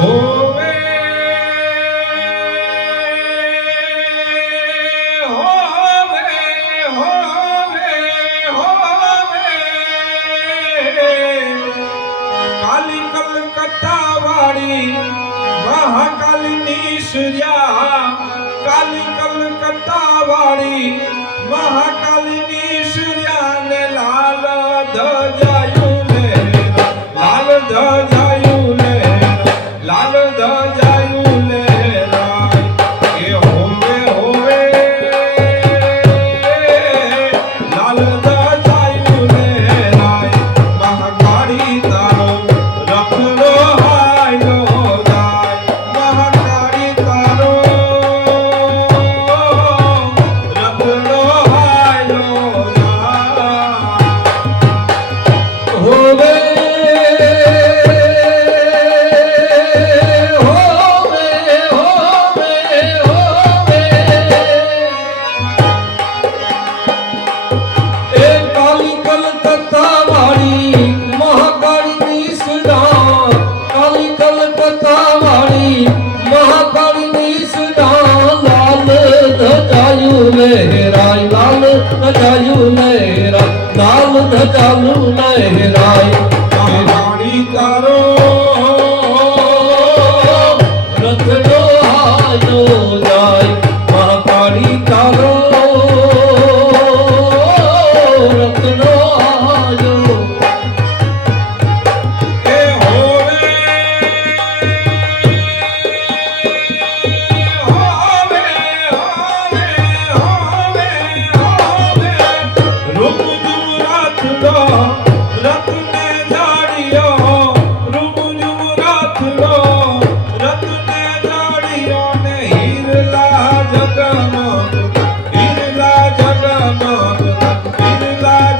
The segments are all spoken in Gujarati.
હોવે હોવે હોવે હોવે કાલી કલકત્તા વાળી મહાકાલીની સૂર્યા કાલી કલકત્તા વાળી મહાકાલીની સૂર્યાને લાલ ધજાયું લે લાલ ધજાયું લે લાલ ધજાયું લે કે હોવે હોવે લાલ ધજાયું લે મહાકાળી તારો રખડો હાયલો જાય મહાકાળી તારો રખડો હાયલો જાય હોવે લહેરાય લાલ ધજાયું લહેરાય લાલ ધજાયું લહેરાય મહાકાળી તારો રખડો હાજો જાય મહાકાળી તારો રખડો હાજો એ હોવે હોવે હોવે હોવે હોવે રૂપ રાત દો રતને જાડિયો રૂપ રાત દો રતને જાડિયો ને હીરલા જગમગ હીરલા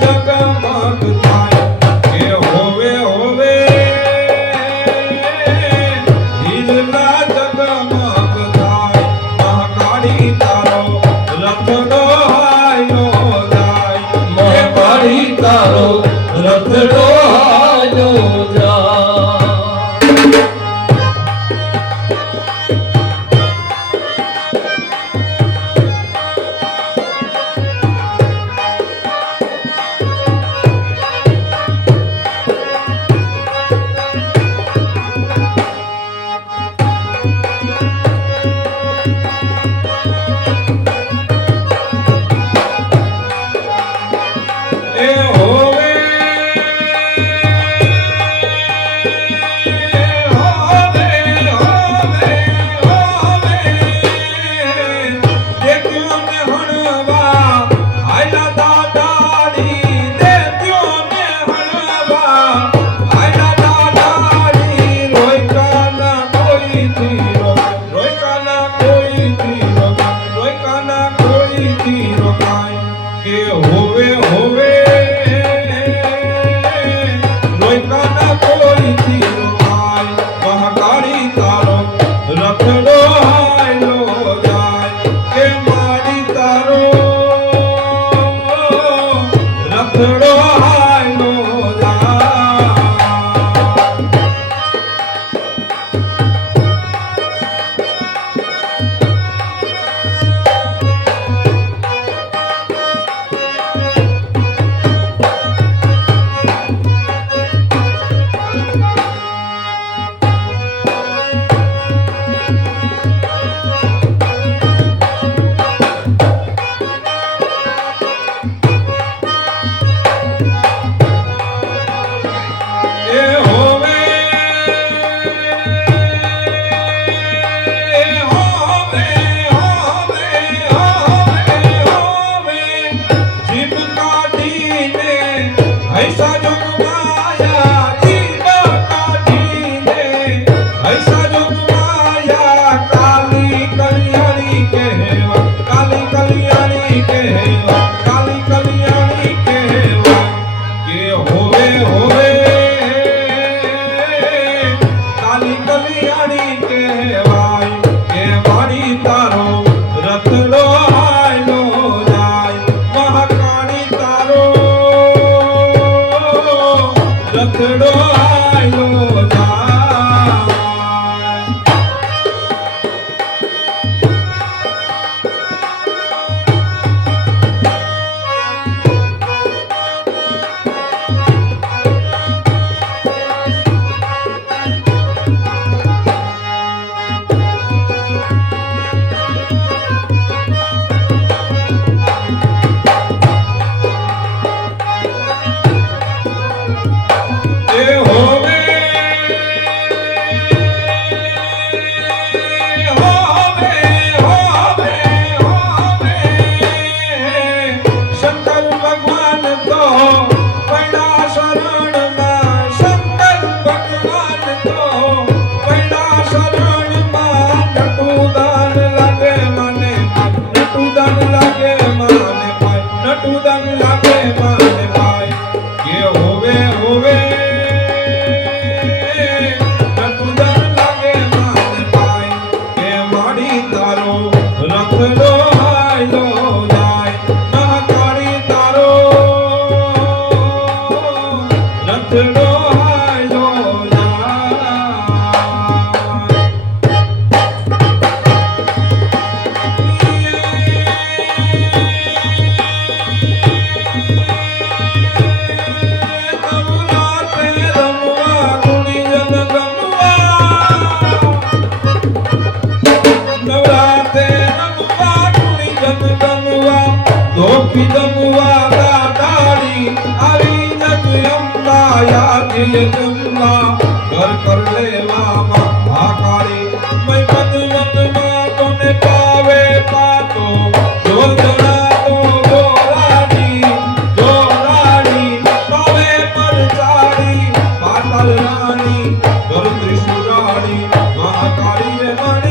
જગમગ થાય કે હોવે હોવે હીરલા જગમગ થાય મહાકાળી તારો રખડો હાયલો જાય મહાકાળી તારો રખડો હાજો જાય એ હોવે હોવે હોવે હોવે દેખ્યો ને હણવા આયલા દાદાડી દેખ્યો ને હણવા આયલા દાદાડી રોયકાના કોઈ તીરો રોયકાના કોઈ તીરો રોયકાના કોઈ તીરો કાય કે હોવે હોવે રોયકાના કોઈ તીરો કાય મહાકાળી તારો રખડો હાયલો જાય કે મારી તારો રખડો હાયલો જાય એ હોવે હોવે હોવે હોવે હોવે જીભ કાઢીને હૈસા જોગમાયા જીભ કાઢીને હૈસા જોગમાયા કાલી કલ્યાણી કહેવા કાલી કલ્યાણી કહેવા કાલી કલ્યાણી કહેવા કે હોવે હોવે કાલી કલ્યાણી કહેવાય કે મારી તારો રખડો હાયલો જાય મહાકાળી તારો રખડો હાયલો જાય વાળી મહાકાળી રે વાળી